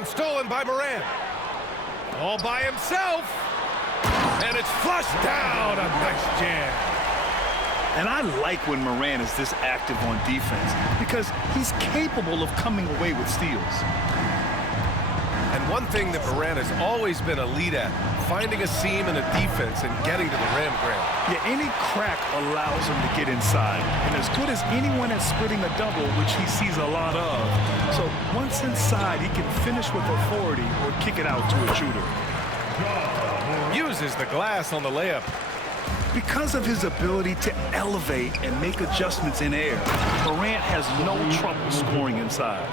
And stolen by Morant. All by himself. And it's flushed down. A nice jam. And I like when Morant is this active on defense because he's capable of coming away with steals. And one thing that Morant has always been elite at, finding a seam in a defense and getting to the rim, Grant. Yeah, any crack allows him to get inside. And as good as anyone at splitting a double, which he sees a lot of. So once inside, he can finish with authority or kick it out to a shooter. Uses the glass on the layup. Because of his ability to elevate and make adjustments in air, Morant has no trouble scoring inside.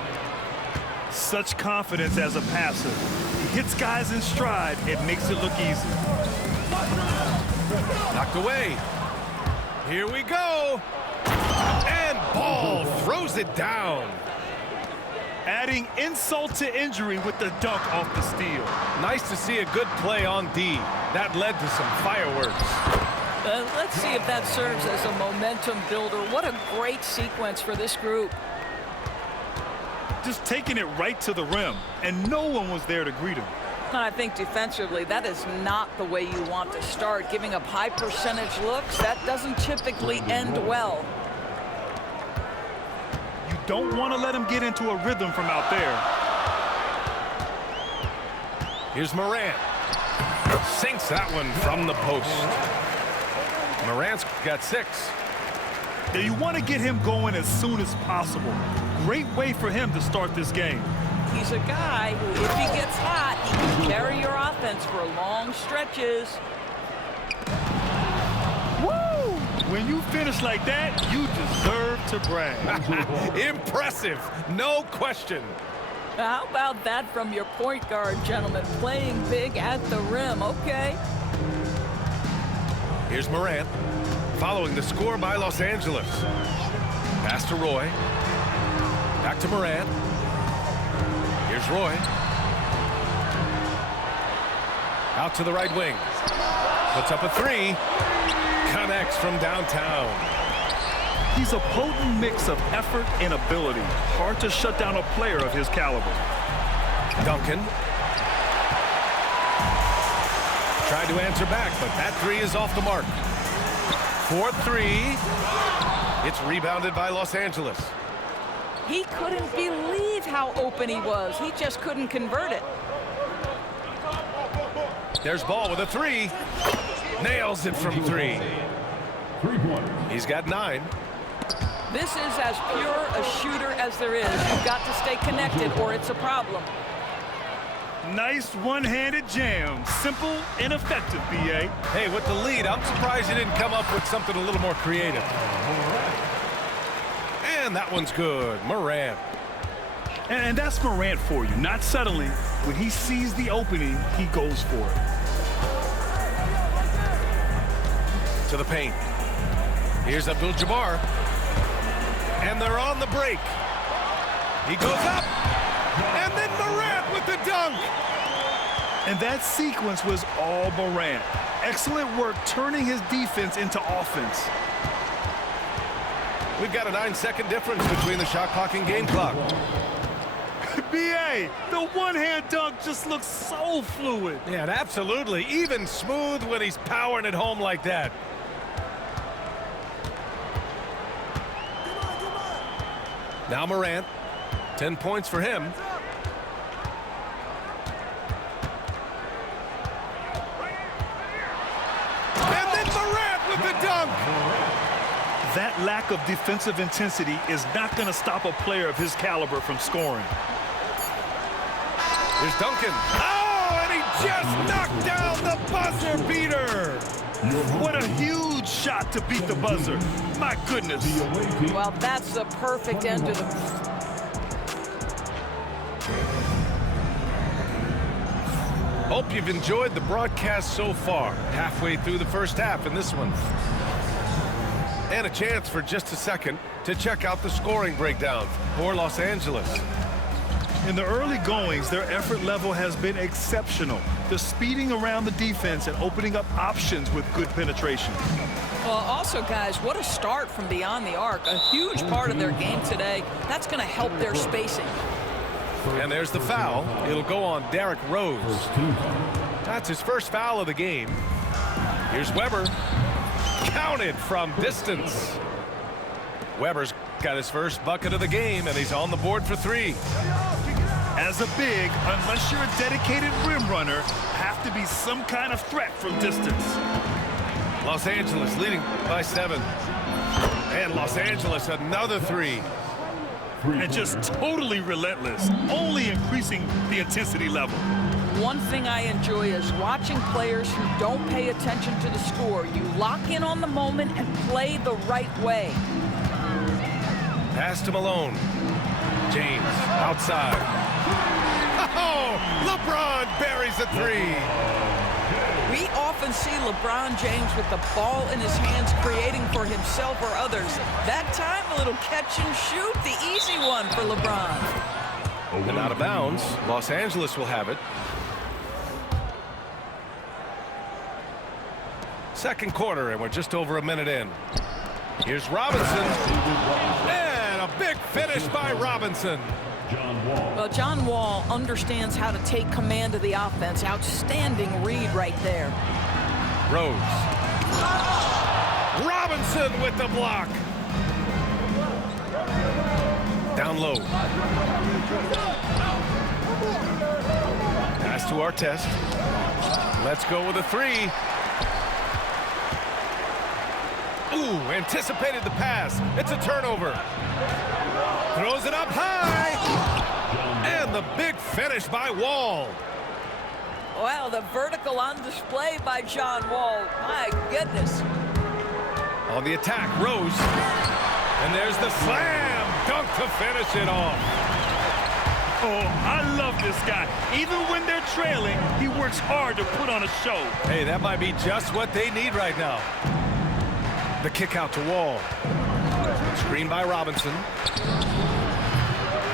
Such confidence as a passer. He hits guys in stride. It makes it look easy. Knocked away. Here we go. And Ball throws it down. Adding insult to injury with the dunk off the steal. Nice to see a good play on D. That led to some fireworks. Let's see if that serves as a momentum builder. What a great sequence for this group. Just taking it right to the rim, and no one was there to greet him. I think defensively, that is not the way you want to start. Giving up high percentage looks, that doesn't typically end well. You don't want to let him get into a rhythm from out there. Here's Morant. Sinks that one from the post. Morant's got 6. Now you want to get him going as soon as possible. Great way for him to start this game. He's a guy who, if he gets hot, he can carry your offense for long stretches. Woo! When you finish like that, you deserve to brag. Impressive, no question. How about that from your point guard, gentlemen? Playing big at the rim, okay? Here's Morant, following the score by Los Angeles. Pass to Roy. Back to Morant. Here's Roy. Out to the right wing. Puts up a 3. Connects from downtown. He's a potent mix of effort and ability. Hard to shut down a player of his caliber. Duncan. Tried to answer back, but that 3 is off the mark. 4-3. It's rebounded by Los Angeles. He couldn't believe how open he was. He just couldn't convert it. There's Ball with a 3. Nails it from 3. He's got 9. This is as pure a shooter as there is. You've got to stay connected or it's a problem. Nice one-handed jam. Simple and effective, B.A. Hey, with the lead, I'm surprised he didn't come up with something a little more creative. And that one's good. Morant. And that's Morant for you. Not settling. When he sees the opening, he goes for it. To the paint. Here's Abdul-Jabbar. And they're on the break. He goes up. And then Morant with the dunk. And that sequence was all Morant. Excellent work turning his defense into offense. We've got a 9-second difference between the shot clock and game clock. B.A., the one-hand dunk just looks so fluid. Yeah, and absolutely. Even smooth when he's powering it home like that. Now Morant. 10 points for him. And then Morant with the dunk. That lack of defensive intensity is not going to stop a player of his caliber from scoring. Here's Duncan. Oh, and he just knocked down the buzzer beater. What a huge shot to beat the buzzer. My goodness. Well, that's the perfect end to the... Hope you've enjoyed the broadcast so far. Halfway through the first half in this one. And a chance for just a second to check out the scoring breakdown for Los Angeles. In the early goings, their effort level has been exceptional. The speeding around the defense and opening up options with good penetration. Well, also, guys, what a start from beyond the arc. A huge part of their game today. That's going to help their spacing. And there's the foul. It'll go on Derrick Rose. That's his first foul of the game. Here's Weber. Counted from distance. Weber's got his first bucket of the game, and he's on the board for 3. As a big, unless you're a dedicated rim runner, have to be some kind of threat from distance. Los Angeles leading by 7. And Los Angeles another 3. And just totally relentless, only increasing the intensity level. One thing I enjoy is watching players who don't pay attention to the score. You lock in on the moment and play the right way. Pass to Malone. James outside. Oh, LeBron buries a 3. We often see LeBron James with the ball in his hands creating for himself or others. That time, a little catch and shoot, the easy one for LeBron. And out of bounds, Los Angeles will have it. Second quarter, and we're just over a minute in. Here's Robinson. And a big finish by Robinson. Well, John Wall understands how to take command of the offense. Outstanding read right there. Rose. Robinson with the block. Down low. Pass to Artest. Let's go with a 3. Ooh, anticipated the pass. It's a turnover. Throws it up high. And the big finish by Wall. Wow, the vertical on display by John Wall. My goodness. On the attack, Rose. And there's the slam dunk to finish it off. Oh, I love this guy. Even when they're trailing, he works hard to put on a show. Hey, that might be just what they need right now. The kick out to Wall. Screen by Robinson.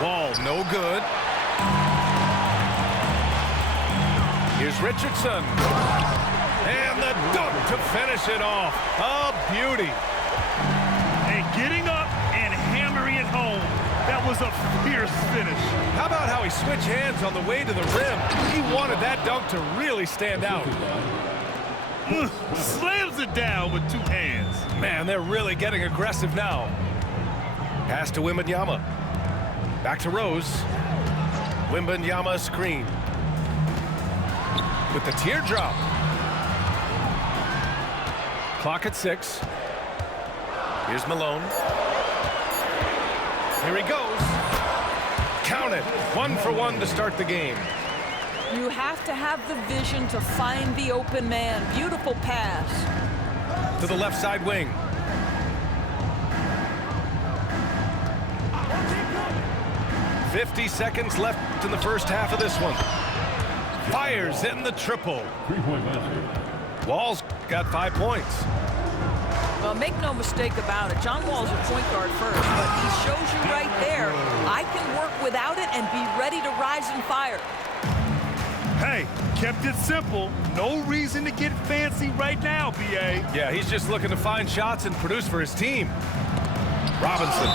Wall, no good. Here's Richardson. And the dunk to finish it off. A beauty. And getting up and hammering it home. That was a fierce finish. How about how he switched hands on the way to the rim? He wanted that dunk to really stand out. Slams it down with 2 hands. Man, they're really getting aggressive now. Pass to Wembanyama. Back to Rose. Wembanyama screen. With the teardrop. Clock at 6. Here's Malone. Here he goes. Count it. 1 for 1 to start the game. You have to have the vision to find the open man. Beautiful pass. To the left side wing. "50 seconds left in the first half of this one." Fires in the triple. Wall's got 5 points. Well, make no mistake about it. John Wall's a point guard first, but he shows you right there, I can work without it and be ready to rise and fire. Hey, kept it simple. No reason to get fancy right now, B.A. Yeah, he's just looking to find shots and produce for his team. Robinson.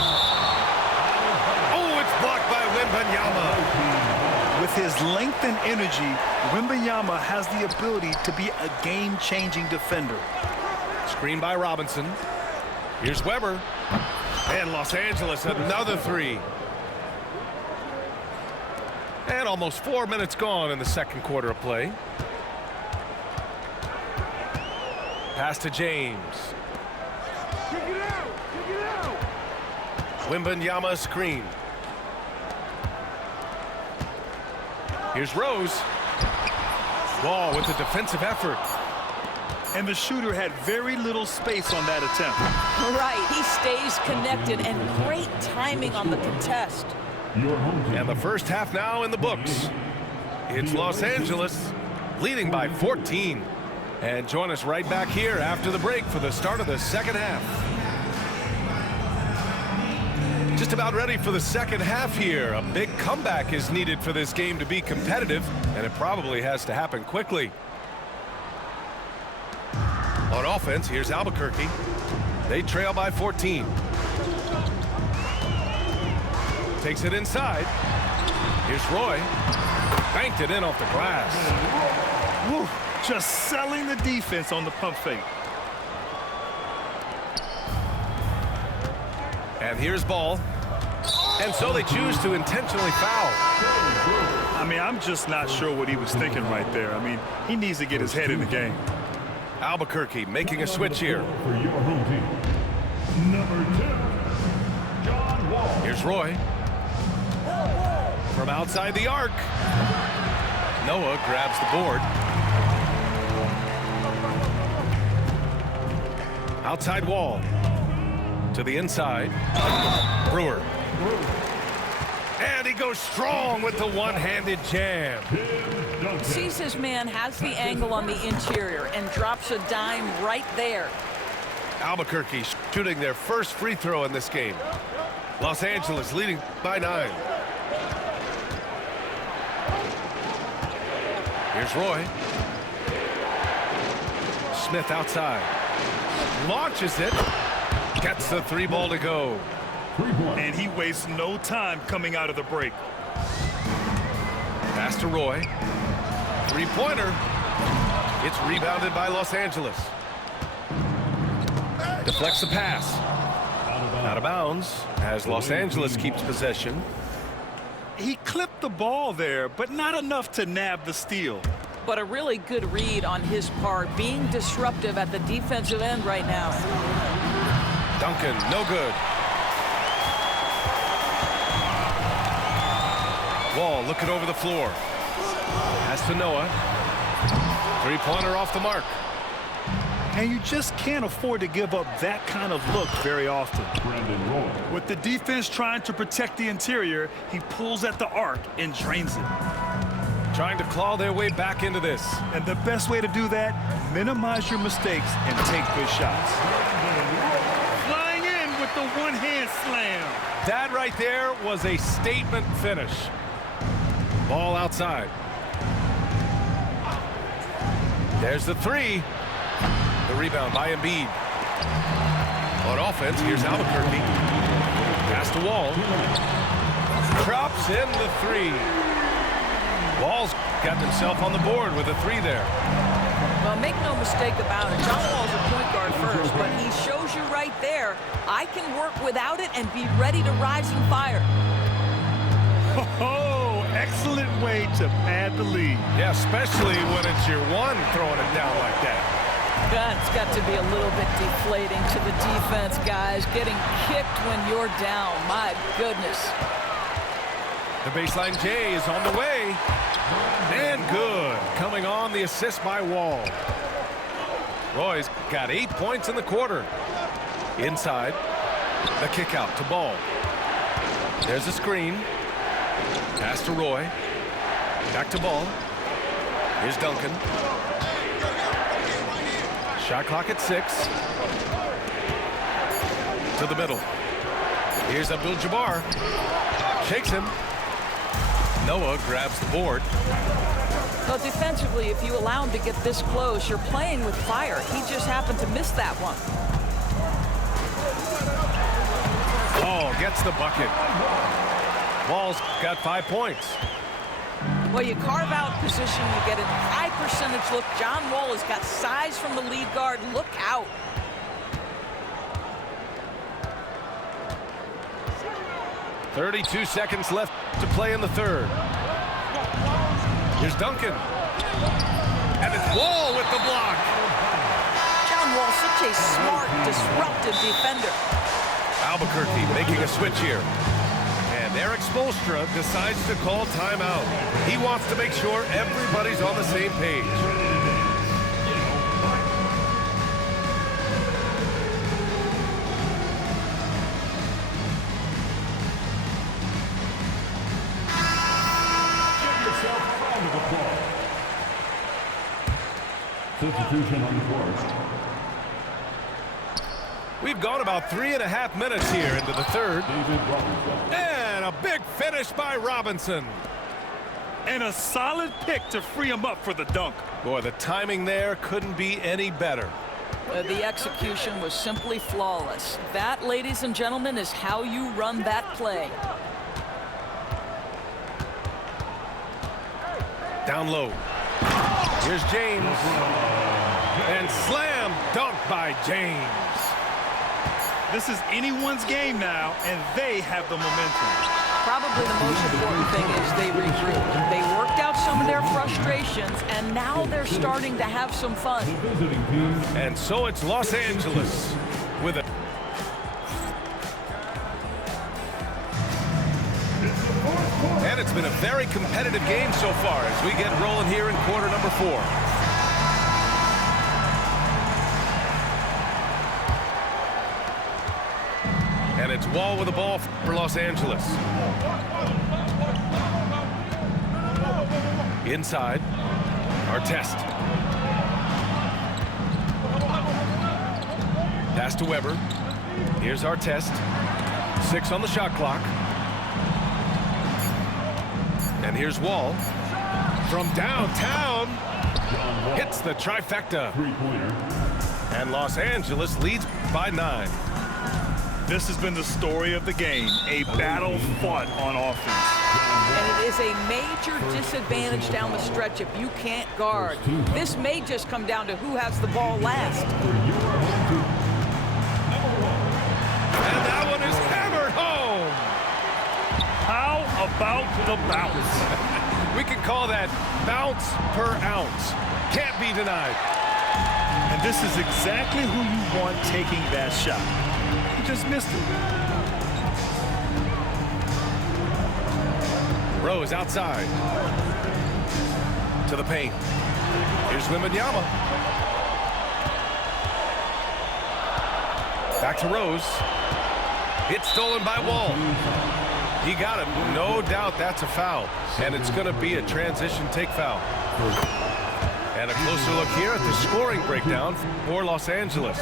Oh, it's blocked by Wembanyama. With his length and energy, Wembanyama has the ability to be a game-changing defender. Screen by Robinson. Here's Weber. And Los Angeles, another 3. And almost 4 minutes gone in the second quarter of play. Pass to James. Wembanyama screen. Here's Rose. Wall with a defensive effort. And the shooter had very little space on that attempt. Right, he stays connected and great timing on the contest. And the first half now in the books. It's Los Angeles leading by 14. And join us right back here after the break for the start of the second half. Just about ready for the second half here. A big comeback is needed for this game to be competitive, and it probably has to happen quickly. On offense, here's Albuquerque. They trail by 14. Takes it inside. Here's Roy. Banked it in off the glass. Woo, just selling the defense on the pump fake. And here's ball. And so they choose to intentionally foul. I mean, I'm just not sure what he was thinking right there. I mean, he needs to get his head in the game. Albuquerque making a switch here. For your home team, number 10, John Wall. Here's Roy. From outside the arc. Noah grabs the board. Outside Wall. To the inside. Brewer. And he goes strong with the one-handed jam. Sees his man, has the angle on the interior, and drops a dime right there. Albuquerque shooting their first free throw in this game. Los Angeles leading by 9. Here's Roy. Smith outside. Launches it. Gets the 3 ball to go. And he wastes no time coming out of the break. Pass to Roy. 3-pointer. It's rebounded by Los Angeles. Deflects the pass. Out of bounds as Los Angeles keeps possession. He clipped the ball there, but not enough to nab the steal. But a really good read on his part, being disruptive at the defensive end right now. Duncan, no good. Wall looking over the floor. Pass to Noah. 3-pointer off the mark. And you just can't afford to give up that kind of look very often. Brandon Roy. With the defense trying to protect the interior, he pulls at the arc and drains it. Trying to claw their way back into this. And the best way to do that, minimize your mistakes and take good shots. Flying in with the one-hand slam. That right there was a statement finish. Ball outside. There's the 3. The rebound by Embiid. On offense, here's Albuquerque. Pass to Wall. Drops in the 3. Wall's got himself on the board with a 3 there. Well, make no mistake about it. John Wall's a point guard first, but he shows you right there, I can work without it and be ready to rise and fire. Oh, excellent way to pad the lead. Yeah, especially when it's your one throwing it down like that. That's got to be a little bit deflating to the defense, guys. Getting kicked when you're down. My goodness. The baseline J is on the way. And good. Coming on the assist by Wall. Roy's got 8 points in the quarter. Inside. The kick out to Ball. There's a screen. Pass to Roy. Back to Ball. Here's Duncan. Shot clock at 6. To the middle. Here's Abdul-Jabbar. Shakes him. Noah grabs the board. Well, defensively, if you allow him to get this close, you're playing with fire. He just happened to miss that one. Oh, gets the bucket. Wall's got 5 points. Well, you carve out position, you get a high percentage look. John Wall has got size from the lead guard. Look out. .32 seconds left to play in the third. Here's Duncan. And it's Wall with the block. John Wall, such a smart, disruptive defender. Albuquerque making a switch here. And Eric Spoelstra decides to call timeout. He wants to make sure everybody's on the same page. Substitution on the court. We've gone about 3.5 minutes here into the third. David Robinson. And a big finish by Robinson. And a solid pick to free him up for the dunk. Boy, the timing there couldn't be any better. The execution was simply flawless. That, ladies and gentlemen, is how you run that play. Down low. Here's James. And slam dunk by James. This is anyone's game now, and they have the momentum. Probably the most important thing is they regrouped. They worked out some of their frustrations, and now they're starting to have some fun. And so it's Los Angeles with a... And it's been a very competitive game so far as we get rolling here in quarter number 4. And it's Wall with the ball for Los Angeles. Inside, Artest. Pass to Weber. Here's Artest. 6 on the shot clock. And here's Wall. From downtown. Hits the trifecta. And Los Angeles leads by 9. This has been the story of the game, a battle fought on offense. And it is a major disadvantage down the stretch if you can't guard. This may just come down to who has the ball last. And that one is hammered home. How about the bounce? We can call that bounce per ounce. Can't be denied. And this is exactly who you want taking that shot. He just missed it. Rose outside. To the paint. Here's Wembanyama. Back to Rose. It's stolen by Wall. He got him. No doubt that's a foul. And it's going to be a transition take foul. And a closer look here at the scoring breakdown for Los Angeles.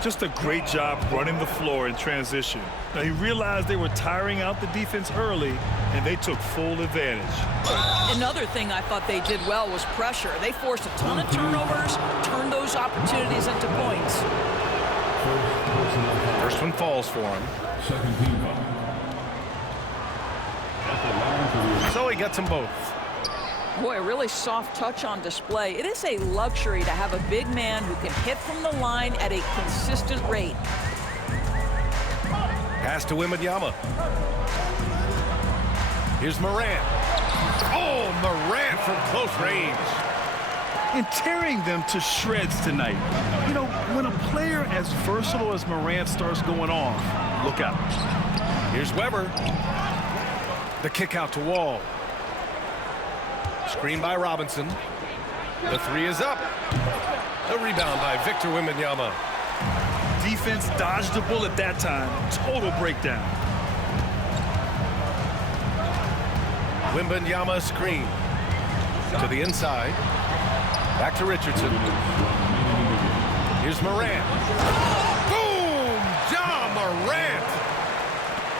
Just a great job running the floor in transition. Now, he realized they were tiring out the defense early, and they took full advantage. Another thing I thought they did well was pressure. They forced a ton of turnovers, turned those opportunities into points. First one falls for him. So he gets them both. Boy, a really soft touch on display. It is a luxury to have a big man who can hit from the line at a consistent rate. Pass to Wembanyama. Here's Morant. Oh, Morant from close range. And tearing them to shreds tonight. You know, when a player as versatile as Morant starts going off, look out. Here's Weber. The kick out to Wall. Screen by Robinson. The 3 is up. A rebound by Victor Wembanyama. Defense dodged the bullet that time. Total breakdown. Wembanyama screen. To the inside. Back to Richardson. Here's Morant. Boom! Ja Morant!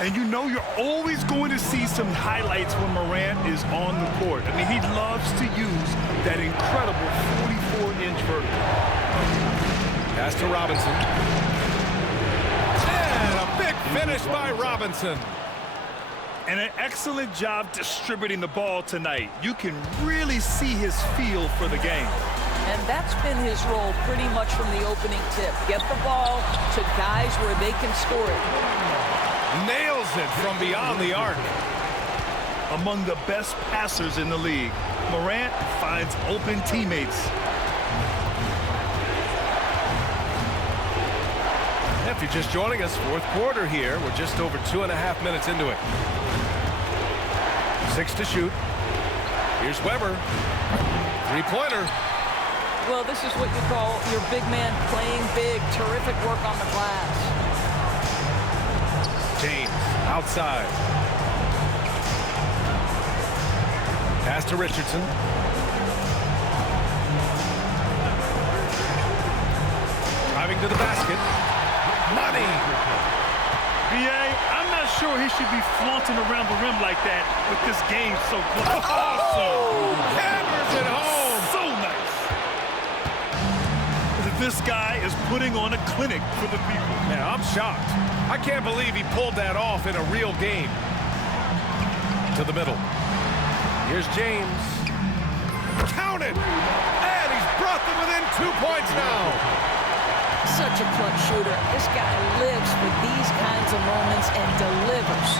And you know you're always going to see some highlights when Morant is on the court. I mean, he loves to use that incredible 44-inch vertical. Pass to Robinson. And a big finish by Robinson. And an excellent job distributing the ball tonight. You can really see his feel for the game. And that's been his role pretty much from the opening tip. Get the ball to guys where they can score it. Nails it from beyond the arc. Among the best passers in the league, Morant finds open teammates. If you're just joining us, fourth quarter here. We're just over 2.5 minutes into it. 6 to shoot. Here's Weber. Three-pointer. Well, this is what you call your big man playing big. Terrific work on the glass. James outside. Pass to Richardson. Driving to the basket. Money. B.A., I'm not sure he should be flaunting around the rim like that with this game so close. Oh! Hammers it home. So nice. This guy is putting on a clinic for the people. Yeah, I'm shocked. I can't believe he pulled that off in a real game. To the middle. Here's James. Count it! And he's brought them within 2 points now. Such a clutch shooter. This guy lives for these kinds of moments and delivers.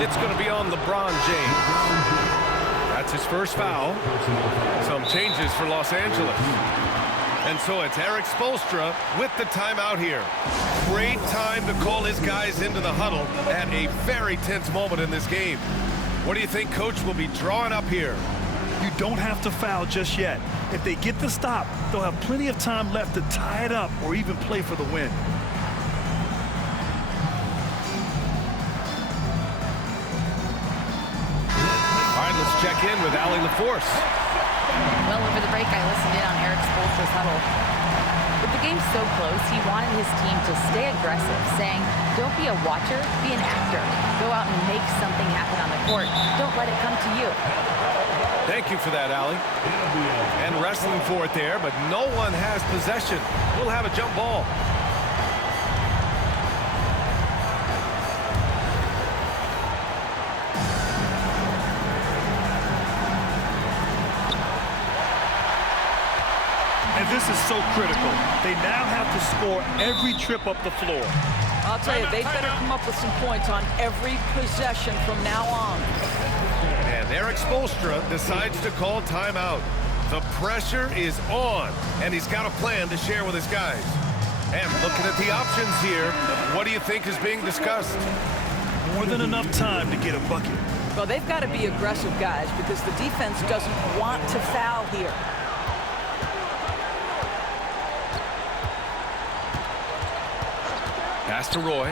It's going to be on LeBron James. That's his first foul. Some changes for Los Angeles. And so it's Erik Spoelstra with the timeout here. Great time to call his guys into the huddle at a very tense moment in this game. What do you think Coach will be drawing up here? You don't have to foul just yet. If they get the stop, they'll have plenty of time left to tie it up or even play for the win. All right, let's check in with Allie LaForce. Well, over the break, I listened in on Erik Spoelstra's huddle. With the game so close, he wanted his team to stay aggressive, saying, don't be a watcher, be an actor. Go out and make something happen on the court. Don't let it come to you. Thank you for that, Allie. And wrestling for it there, but no one has possession. We'll have a jump ball. And this is so critical. They now have to score every trip up the floor. I'll tell you, they better come up with some points on every possession from now on. And Erik Spoelstra decides to call timeout. The pressure is on, and he's got a plan to share with his guys. And looking at the options here, what do you think is being discussed? More than enough time to get a bucket. Well, they've got to be aggressive, guys, because the defense doesn't want to foul here. Pass to Roy.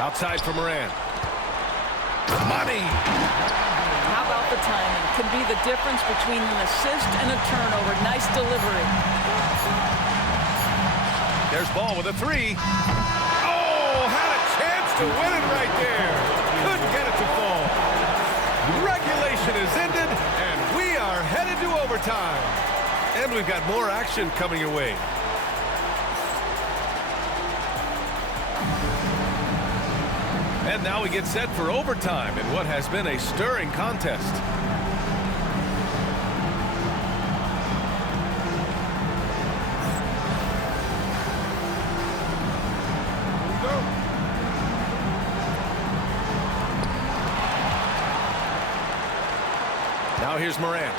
Outside for Morant. Money! How about the timing? Could be the difference between an assist and a turnover. Nice delivery. There's Ball with a three. Oh, had a chance to win it right there. Couldn't get it to fall. Regulation is ended, and we are headed to overtime. And we've got more action coming your way. And now we get set for overtime in what has been a stirring contest. Now here's Morant.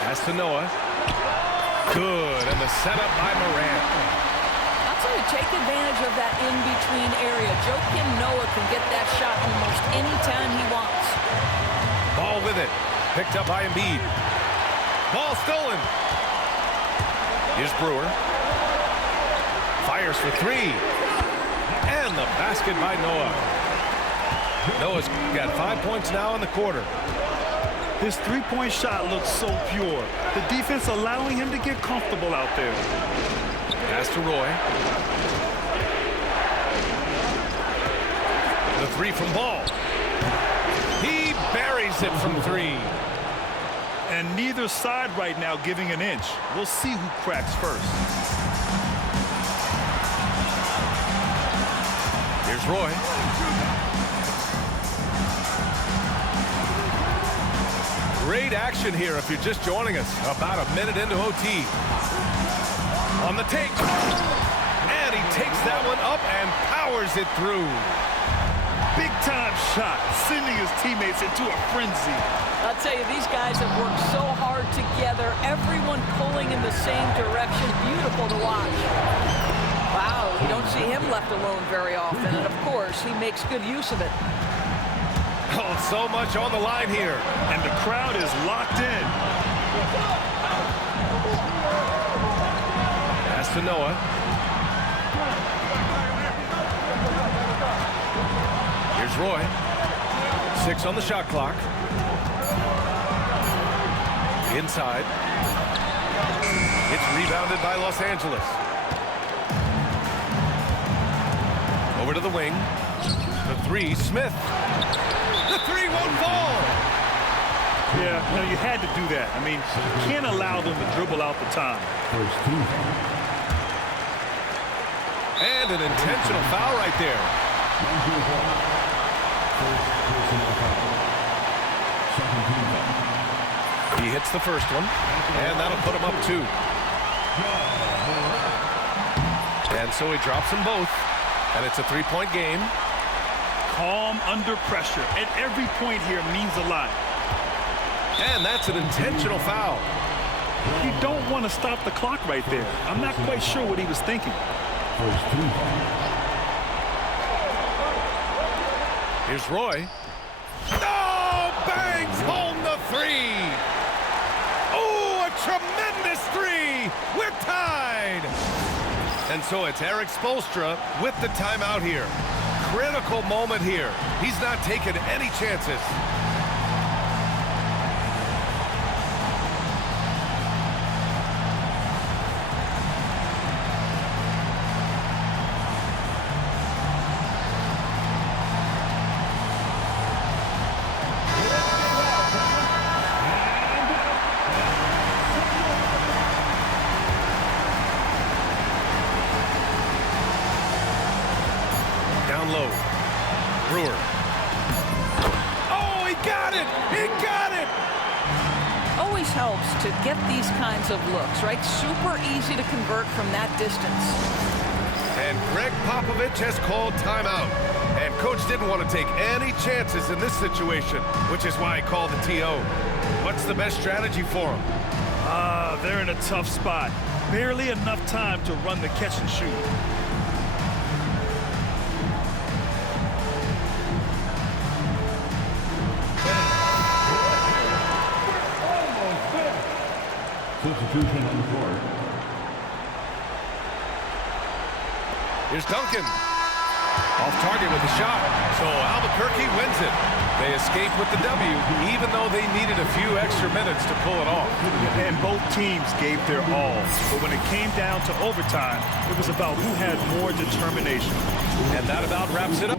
Pass to Noah. Good, and the setup by Morant. I'll tell you, take advantage of that in-between area. Joakim Noah can get that shot almost any time he wants. Ball with it. Picked up by Embiid. Ball stolen. Here's Brewer. Fires for three. And the basket by Noah. Noah's got 5 points now in the quarter. His three-point shot looks so pure. The defense allowing him to get comfortable out there. Pass to Roy. The three from Ball. He buries it from three. And neither side right now giving an inch. We'll see who cracks first. Here's Roy. Great action here if you're just joining us. About a minute into OT. On the take. And he takes that one up and powers it through. Big-time shot, sending his teammates into a frenzy. I'll tell you, these guys have worked so hard together. Everyone pulling in the same direction. Beautiful to watch. Wow, you don't see him left alone very often. And, of course, he makes good use of it. Oh, so much on the line here. And the crowd is locked in. Pass to Noah. Here's Roy. 6 on the shot clock. Inside. It's rebounded by Los Angeles. Over to the wing. The three, Smith. The three won't fall. Yeah, you had to do that. I mean, you can't allow them to dribble out the time. And an intentional foul right there. He hits the first one, and that'll put him up 2. And so he drops them both, and it's a 3-point game. Calm under pressure, and every point here means a lot. And that's an intentional foul. You don't want to stop the clock right there. I'm not quite sure what he was thinking. Here's Roy. Oh, bangs home the 3. Oh, a tremendous 3. We're tied. And so it's Erik Spoelstra with the timeout here. Critical moment here. He's not taking any chances. Down low. Brewer. Oh, he got it! He got it! Always helps to get these kinds of looks, right? Super easy to convert from that distance. And Greg Popovich has called timeout. And coach didn't want to take any chances in this situation, which is why he called the TO. What's the best strategy for him? They're in a tough spot. Barely enough time to run the catch and shoot. Substitution on the court. Here's Duncan. Off target with the shot. So Albuquerque wins it. They escape with the W, even though they needed a few extra minutes to pull it off. And both teams gave their all. But when it came down to overtime, it was about who had more determination. And that about wraps it up.